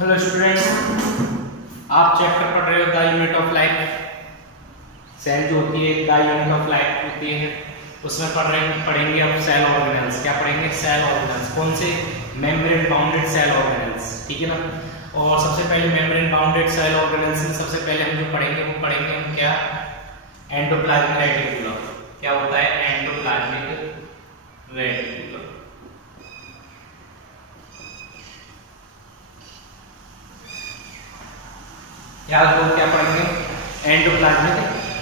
Hello students, आप chapter पढ़ रहे हो the unit of life. Cell जो होती है द यूनिट ऑफ लाइफ होती है, उसमें पढ़ेंगे अब सेल ऑर्गेनेल्स। क्या पढ़ेंगे? Cell organelles. कौन से? मेम्ब्रेन बाउंडेड सेल ऑर्गेनेल्स, ठीक है ना। और सबसे पहले मेम्ब्रेन बाउंडेड सेल ऑर्गेनेल्स में सबसे पहले हम जो पढ़ेंगे वो पढ़ेंगे हम क्या? Endoplasmic reticulum. क्या होता है? Endoplasmic reticulum. याद करो क्या पढ़ेंगे? Endoplasmic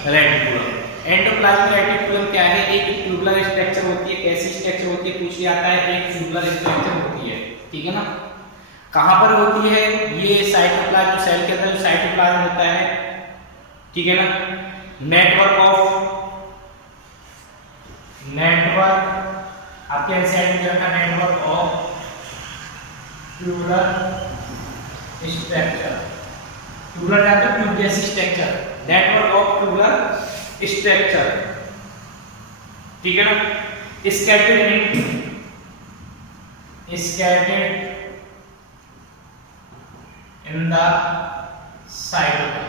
reticulum. एंडोप्लाज्मिक रेटिकुलम क्या है? एक ट्यूबुलर स्ट्रक्चर होती है। कैसी स्ट्रक्चर होती है पूछ लिया जाता है। एक ट्यूबुलर स्ट्रक्चर होती है, ठीक है ना। कहां पर होती है? ये साइटोप्लाज्म, सेल के अंदर जो साइटोप्लाज्म होता है, ठीक है ना। नेटवर्क आपके एनसीईआरटी का network of tubular structure. Tubular क्या होता है? ट्यूब जैसी structure. Network of tubular structure, ठीक है ना। Scattered in the cytoplasm.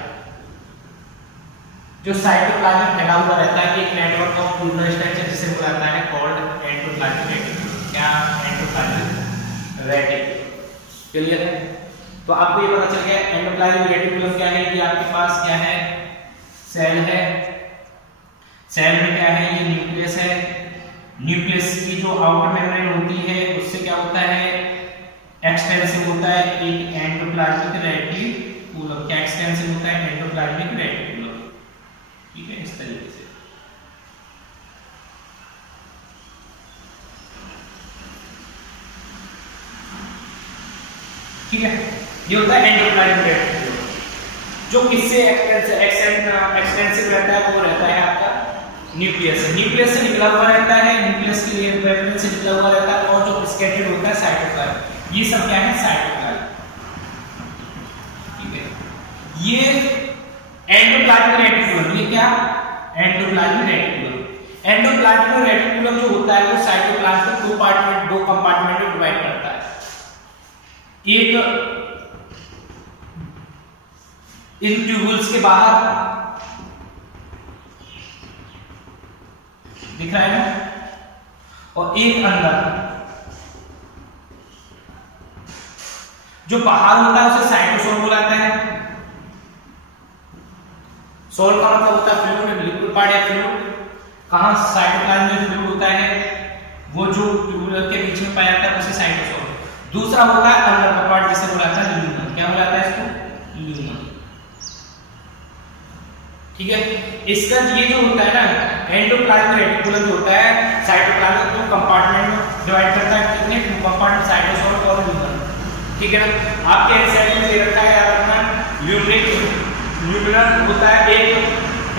जो साइटोप्लाज्म फैला हुआ रहता है, एक नेटवर्क ऑफ ट्यूबुलर स्ट्रक्चर जिसे बुलाता है कॉल्ड एंडोप्लाज्मिक रेटिकुलम। क्या? Endoplasmic reticulum. क्लियर है? तो आपको ये पता चल गया एंडोप्लाज्मिक रेटिकुलम क्या है। कि आपके पास क्या है? सेल है। सेल में क्या है? ये न्यूक्लियस है। न्यूक्लियस की जो आउटर मेम्ब्रेन होती है उससे क्या होता है? एक्सटेंसिव होता है एक एंडोप्लाज्मिक रेटिकुलम। क्या एक्सटेंसिव होता है? एंडोप्लाज्मिक रेटिकुलम, ठीक है। इस तरीके से ठीक है। ये होता है एंडोप्लाज्मिक रेटिकुलम। जो किससे एक्सटेंसिव रहता है वो रहता है आपका न्यूक्लियस से। न्यूक्लियस से निकला हुआ रहता है, न्यूक्लियस के लिए मेम्ब्रेन से निकला हुआ रहता है। और जो स्कैटर्ड होता है साइटोप्लाज्म। ये सब क्या है? साइटोप्लाज्म, ठीक है। ये एंडोप्लाज्मिक रेटिकुलम, ये क्या? Endoplasmic reticulum. एंडोप्लाज्मिक रेटिकुलम जो होता है वो साइटोप्लाज्म को दो कंपार्टमेंट में डिवाइड करता है। एक इन ट्यूबुल्स के बाहर दिख रहा है ना, और एक अंदर। जो बाहर होता है उसे साइटोसोल बुलाता है। सोल का मतलब होता है फ्लूइड, लिक्विड पार्ट या फ्लूइड। कहां? साइटोप्लाज्म में फ्लूइड होता है, वो जो ट्यूबुलर के बीच में पाया जाता है उसे साइटोसोल। दूसरा होता है अंदर का पार्ट जिसे बुलाता है ल्यूमन। क्या बुलाता है इसको? ल्यूमन, ठीक है। इसका ये जो होता है ना एंडोप्लाज्मिक रेटिकुलम जो होता है साइटोप्लाज्म को कंपार्टमेंट में डिवाइड करता है। कितने कंपार्टमेंट? साइटोसोल और ल्यूमन, ठीक है ना। आपके एनसीईआरटी में दे रखा है याद रखना ल्यूमिनर होता है एक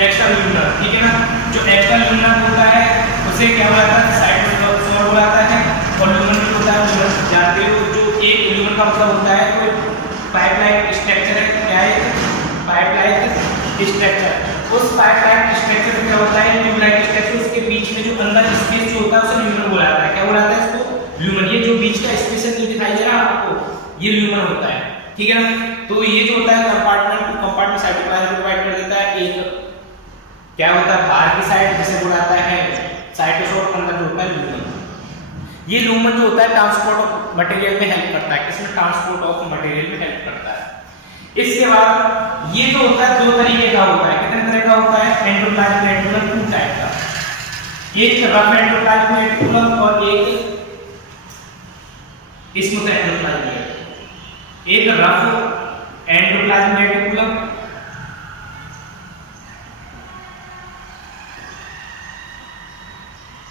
एक्स्ट्रा ल्यूमिनर, ठीक है ना। जो एक्स्ट्रा ल्यूमिनर होता है उसे क्या बुलाता है? साइटोसोल बुलाता है। और ल्यूमिनर होता है ल्यूमिनर जानते हो, जो एक ल्यूमिनर का मतलब होता है कोई पाइपलाइन स्ट्रक्चर है। क्या है? Pipeline structure. उस पाइपलाइन स्ट्रक्चर में क्या होता है? ट्यूबलाइन स्ट्रक्चर, उसके बीच में जो अंदर स्पेस जो होता है उसे ल्यूमन बुलाता है। क्या बुलाता है इसको? ल्यूमन। ये जो बीच का स्पेस है दिखाई दे रहा है आपको, ये ल्यूमन होता है, ठीक है ना। तो ये जो होता है compartment to compartment cytoplasm divide कर देता है। एक क्या होता है? बाहर की साइड जिसे बुलाता है साइटोसोल, अंदर जो होता है ल्यूमन। ये ल्यूमन जो होता है ट्रांसपोर्ट ऑफ मटेरियल में हेल्प करता है। किसमें? ट्रांसपोर्ट ऑफ मटेरियल में हेल्प करता है। इसके बाद ये जो होता है दो तरीके का होता है। कितने तरह का होता है? एंडोप्लाज्मिक रेटिकुलम टू टाइप का। एक रफ एंडोप्लाज्मिक रेटिकुलम और एक स्मूथ एंडोप्लाज्मिक रेटिकुलम। एक रफ एंडोप्लाज्मिक रेटिकुलम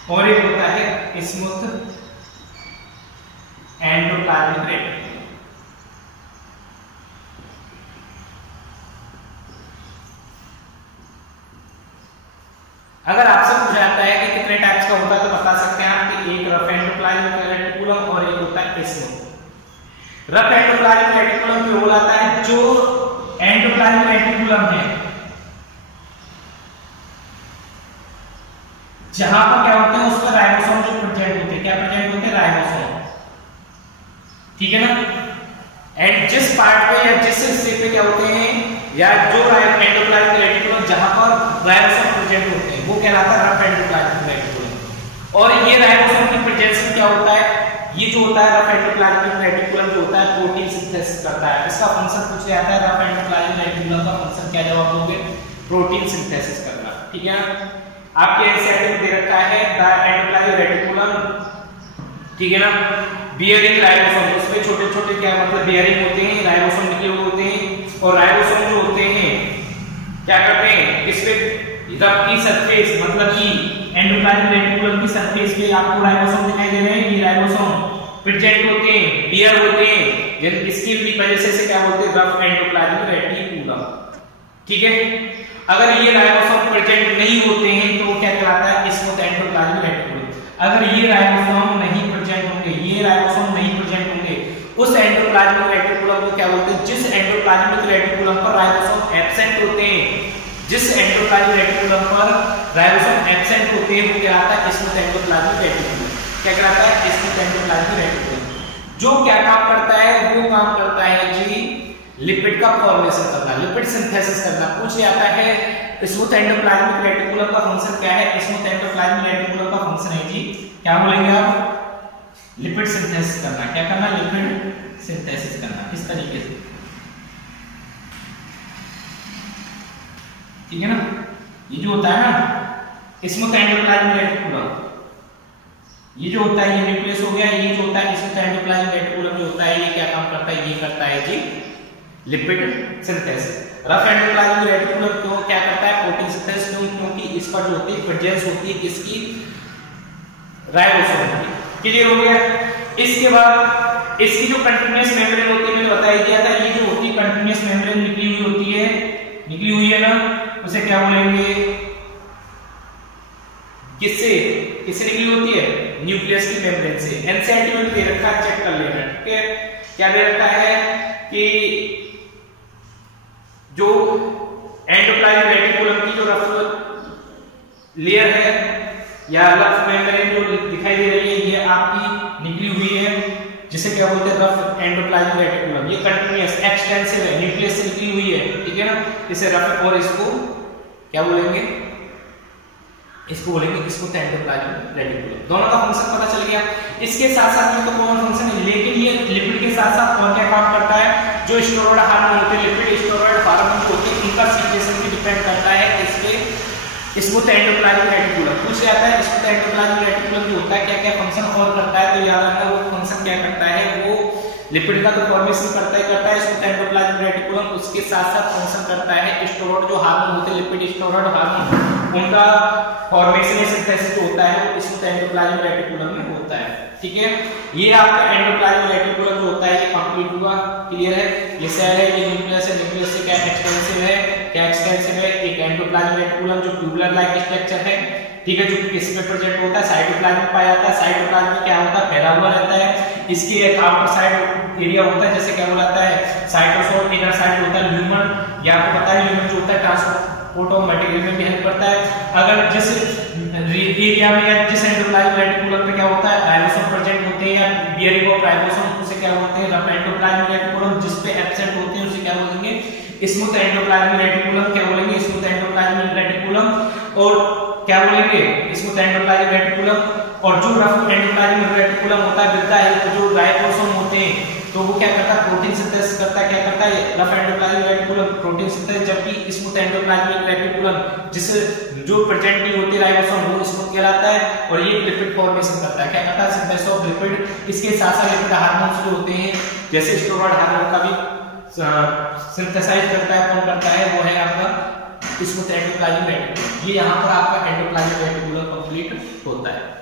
और एक होता है स्मूथ एंडोप्लाज्मिक रेटिकुलम। अगर आपसे पूछा जाता है कि कितने टाइप्स का होता है तो बता सकते हैं आप कि एक रफ एंडोप्लाज्मिक रेटिकुलम और एक होता है स्मूथ। रफ एंडोप्लाज्मिक रेटिकुलम में हो जाता है जो एंडोप्लाज्मिक रेटिकुलम है जहां पर क्या होता है उसका राइबोसोम जो प्रेजेंट होते हैं। क्या प्रेजेंट होते हैं? राइबोसोम, ठीक है ना। एंड जिस पार्ट पे या जिस हिस्से पे क्या होते हैं या जो एंडोप्लाज्मिक रेटिकुलम जहां पर राइबोसोम प्रेजेंट होते हैं वो कहलाता है रफ एंडोप्लाज्मिक रेटिकुलम। और ये राइबोसोम की प्रेजेंस में क्या होता है, ये जो होता है रफ एंडोप्लाज्मिक रेटिकुलम जो होता है प्रोटीन सिंथेसिस करता है। इसका फंक्शन पूछ जाता है, रफ एंडोप्लाज्मिक रेटिकुलम का फंक्शन क्या जवाब दोगे, प्रोटीन सिंथेसिस करना। ठीक है, आपके एनसीईआरटी में दे रखा है द एंडोप्लाज्मिक रेटिकुलम, ठीक है ना, बियरिंग राइबोसोम, उसमें छोटे छोटे क्या मतलब बियरिंग होते हैं, राइबोसोम निकले हुए होते हैं। और राइबोसोम जो होते हैं क्या करते हैं, इसपे रफ की सरफेस मतलब कि एंडोप्लाज्मिक रेटिकुलम की सरफेस पे आपको राइबोसोम दिखाई दे रहे हैं, ये राइबोसोम प्रेजेंट होते हैं, बियर होते हैं, इसकी भी वजह से क्या बोलते हैं, रफ एंडोप्लाज्मिक रेटिकुलम। ठीक है, अगर ये राइबोसोम प्रेजेंट नहीं होते हैं तो क्या कहलाता है, स्मूथ एंडोप्लाज्मिक रेटिकुलम। अगर ये राइबोसोम नहीं प्रेजेंट होंगे, ये राइबोसोम नहीं प्रेजेंट होंगे, उस एंडोप्लाज्मिक रेटिकुलम को क्या बोलते हैं, जिस एंडोप्लाज्मिक रेटिकुलम पर राइबोसोम एब्सेंट होते हैं, जिस एंडोप्लाज्मिक रेटिकुलम पर राइबोसोम एब्सेंट होते हैं वो कहलाता है स्मूथ एंडोप्लाज्मिक रेटिकुलम। क्या कहलाता है, स्मूथ एंडोप्लाज्मिक रेटिकुलम। जो क्या काम करता है, वो काम करता है जी लिपिड का फॉर्मेशन करना, लिपिड सिंथेसिस करना। पूछ जाता है स्मूथ एंडोप्लाज्मिक रेटिकुलम का फंक्शन क्या है, स्मूथ एंडोप्लाज्मिक रेटिकुलम का फंक्शन है जी, क्या बोलेंगे आप, लिपिड सिंथेसिस करना। क्या करना, लिपिड सिंथेसिस करना, किस तरीके से, ठीक है ना। ये जो होता है ना स्मूथ एंडोप्लाज्मिक रेटिकुलम, ये जो होता है ये न्यूक्लियस हो गया, ये जो होता है स्मूथ एंडोप्लाज्मिक रेटिकुलम जो होता है ये क्या काम करता है, ये करता है जी lipid synthesis. Rough endoplasmic reticulum क्यों क्या करता है, प्रोटीन सिंथेसिस। क्योंकि इस पर जो होती है प्रेजेंस होती है किसकी, राइबोसोम की। क्लियर हो गया। इसके बाद इसकी जो कंटीन्यूअस मेम्ब्रेन होती है, मैंने बता ही दिया था, ये जो होती है कंटीन्यूअस मेम्ब्रेन निकली हुई होती है, निकली हुई है ना, उसे क्या बोलेंगे, किससे किससे निकली होती है, न्यूक्लियस की मेम्ब्रेन से। एनसीईआरटी में दे रखा है, चेक कर लेना। ठीक है, क्या दे रखा है कि जो एंडोप्लाज्मिक रेटिकुलम की जो रफ लेयर है या रफ मेम्ब्रेन जो दिखाई दे रही है ये आपकी निकली हुई है, जिसे क्या बोलते हैं, रफ एंडोप्लाज्मिक रेटिकुलम। ये कंटीन्यूअस एक्सटेंसिव है, न्यूक्लियस से निकली हुई है, ठीक है ना, इसे रफ, और इसको क्या बोलेंगे, इसको बोलेंगे स्मूथ एंडोप्लाज्मिक रेटिकुलम। दोनों का फंक्शन पता चल गया। इसके साथ साथ में तो कॉमन फंक्शन है, लेकिन ये लिपिड के साथ साथ और क्या काम करता है, जो स्टेरॉयड हार्मोन होते हैं, लिपिड स्टेरॉयड हार्मोन होते हैं, उनका सीक्रेशन भी डिपेंड करता है इसके स्मूथ एंडोप्लाज्मिक रेटिकुलम। पूछ जाता है स्मूथ एंडोप्लाज्मिक रेटिकुलम जो होता है क्या क्या फंक्शन और करता है, तो याद रखना वो फंक्शन क्या करता है, वो लिपिड का तो फॉर्मेशन करता है स्मूथ एंडोप्लाज्मिक रेटिकुलम। उसके साथ साथ फंक्शन करता है स्टेरॉयड जो हार्मोन होते हैं, लिपिड स्टेरॉयड हार्मोन, उनका फॉर्मेशन सिंथेसिस जो होता है वो स्मूथ एंडोप्लाज्मिक रेटिकुलम में होता है। ठीक है, ये आपका एंडोप्लाज्मिक रेटिकुलम जो होता है ये कंप्लीट हुआ। क्लियर है, ये सेल है, ये न्यूक्लियस है, न्यूक्लियस से क्या एक्सटेंसिव है, क्या एक्सटेंसिव है, एक एंडोप्लाज्मिक रेटिकुलम जो ट्यूबुलर लाइक स्ट्रक्चर है, ठीक है, जो किस में प्रेजेंट होता है, साइटोप्लाज्म में पाया जाता है। साइटोप्लाज्म में क्या होता है, फैला हुआ रहता है, इसके एक आउटर साइड एरिया होता है जैसे क्या बोलाता है साइटोसोल, इनर साइड होता है ल्यूमन, या आपको पता है ल्यूमन जो होता है ट्रांसपोर्ट ऑफ मटेरियल में भी हेल्प करता है। अगर जिस एरिया में या जिस एंडोप्लाज्मिक रेटिकुलम पे क्या होता है, राइबोसोम प्रेजेंट होते हैं या बियरिंग ऑफ राइबोसोम, उसे क्या बोलते हैं, रफ एंडोप्लाज्मिक रेटिकुलम। जिस पे एब्सेंट होते हैं उसे क्या बोलेंगे, स्मूथ एंडोप्लाज्मिक रेटिकुलम। क्या बोलेंगे, स्मूथ एंडोप्लाज्मिक रेटिकुलम। और क्या बोलेंगे, स्मूथ एंडोप्लाज्मिक रेटिकुलम। और जो रफ एंडोप्लाज्मिक रेटिकुलम होता है विद द हेल्प जो राइबोसोम होते हैं, तो वो क्या करता है, प्रोटीन सिंथेसिस करता है। क्या करता है rough endoplasmic reticulum, protein synthesis, जबकि स्मूथ एंडोप्लाज्मिक रेटिकुलम जिस जो प्रेजेंट नहीं होती राइबोसोम वो स्मूथ कहलाता है। और ये लिपिड फॉर्मेशन करता है, क्या करता है, सिंथेसिस ऑफ लिपिड। इसके साथ साथ लिपिड हार्मोन्स जो होते हैं जैसे स्टेरॉयड हार्मोन का भी सिंथेसाइज करता है, कौन करता है, वो है आपका स्मूथ एंडोप्लाज्मिक रेटिकुलम। ये यहाँ पर आपका एंडोप्लाज्मिक रेटिकुलम कंप्लीट होता है।